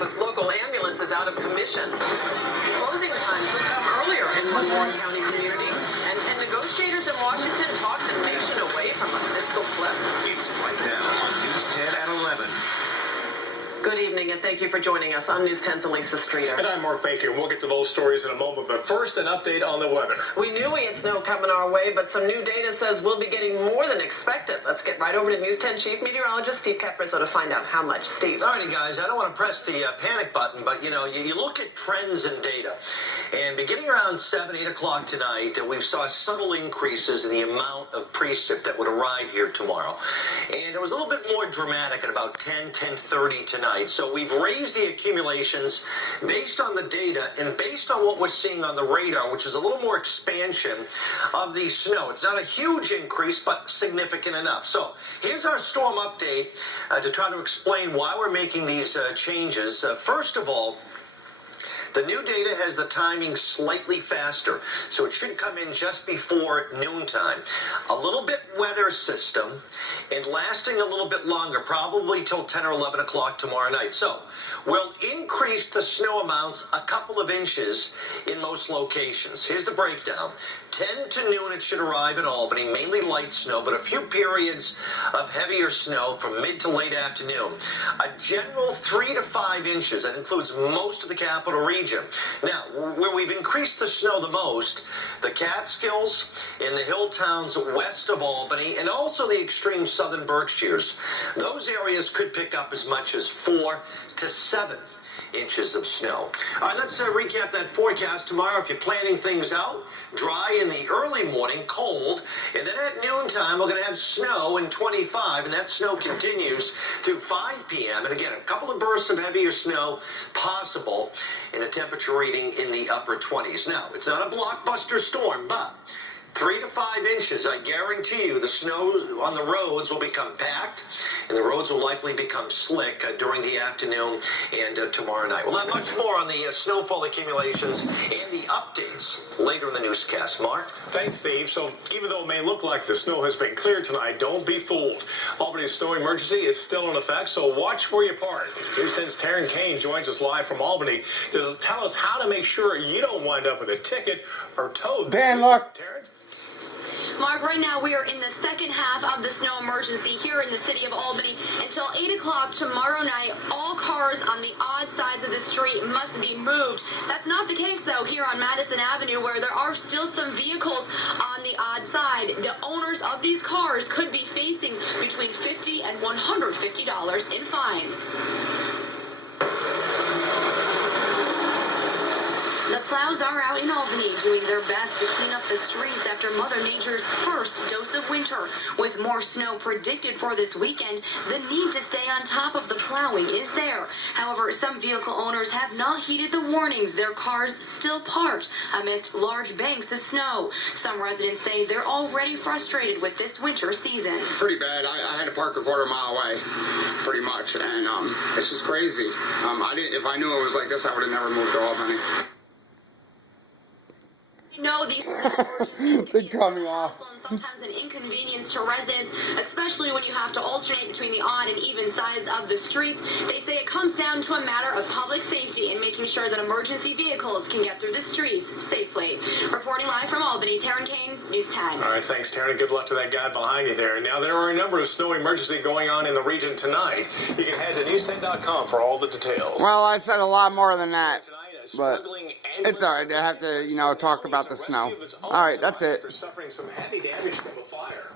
puts local ambulances out of commission. Closing time could come earlier in one Warren County community. And can negotiators in Washington talk the nation away from a fiscal cliff? It's right now on News 10 at 11. Good evening, and thank you for joining us. I'm News 10's Elisa Streeter. And I'm Mark Baker. We'll get to those stories in a moment, but first, an update on the weather. We knew we had snow coming our way, but some new data says we'll be getting more than expected. Let's get right over to News 10 Chief Meteorologist Steve Caprizzo to find out how much. Steve. All righty, guys, I don't want to press the panic button, but, you look at trends and data. And beginning around 7, 8 o'clock tonight, we saw subtle increases in the amount of precip that would arrive here tomorrow. And it was a little bit more dramatic at about 10, 10:30 tonight. So we've raised the accumulations based on the data and based on what we're seeing on the radar, which is a little more expansion of the snow. It's not a huge increase, but significant enough. So here's our storm update to try to explain why we're making these changes. First of all, the new data has the timing slightly faster, so it should come in just before noontime. A little bit wetter system and lasting a little bit longer, probably till 10 or 11 o'clock tomorrow night. So we'll increase the snow amounts a couple of inches in most locations. Here's the breakdown. 10 to noon it should arrive in Albany, mainly light snow, but a few periods of heavier snow from mid to late afternoon. A general 3 to 5 inches. That includes most of the capital region. Now, where we've increased the snow the most, the Catskills and the hill towns west of Albany, and also the extreme southern Berkshires. Those areas could pick up as much as 4 to 7 inches of snow. All right, let's recap that forecast tomorrow. If you're planning things out, dry in the early morning, cold, and then at noontime, we're going to have snow in 25, and that snow continues through 5 p.m. And again, a couple of bursts of heavier snow possible, and a temperature reading in the upper 20s. Now, it's not a blockbuster storm, but 3 to 5 inches, I guarantee you, the snow on the roads will become packed, and the roads will likely become slick during the afternoon and tomorrow night. We'll have much more on the snowfall accumulations and the updates later in the newscast. Mark? Thanks, Steve. So even though it may look like the snow has been cleared tonight, don't be fooled. Albany's snow emergency is still in effect, so watch where you park. News 10's Taryn Kane joins us live from Albany to tell us how to make sure you don't wind up with a ticket or towed. Dan, look. Taryn? Mark, right now we are in the second half of the snow emergency here in the city of Albany. Until 8 o'clock tomorrow night, all cars on the odd sides of the street must be moved. That's not the case, though, here on Madison Avenue, where there are still some vehicles on the odd side. The owners of these cars could be facing between $50 and $150 in fines. The plows are out in Albany doing their best to clean up the streets after Mother Nature's first dose of winter. With more snow predicted for this weekend, the need to stay on top of the plowing is there. However, some vehicle owners have not heeded the warnings. Their cars still parked amidst large banks of snow. Some residents say they're already frustrated with this winter season. Pretty bad. I had to park a quarter mile away, pretty much, and it's just crazy. If I knew it was like this, I would have never moved to Albany. No, these They cut me off. And sometimes an inconvenience to residents, especially when you have to alternate between the odd and even sides of the streets. They say it comes down to a matter of public safety and making sure that emergency vehicles can get through the streets safely. Reporting live from Albany, Taryn Kane, News 10. All right, thanks, Taryn. Good luck to that guy behind you there. Now, there are a number of snow emergencies going on in the region tonight. You can head to news10.com for all the details. Well, I said a lot more than that, but it's all right. I have to, talk about the snow. All right, that's it. Suffering some heavy damage from a fire.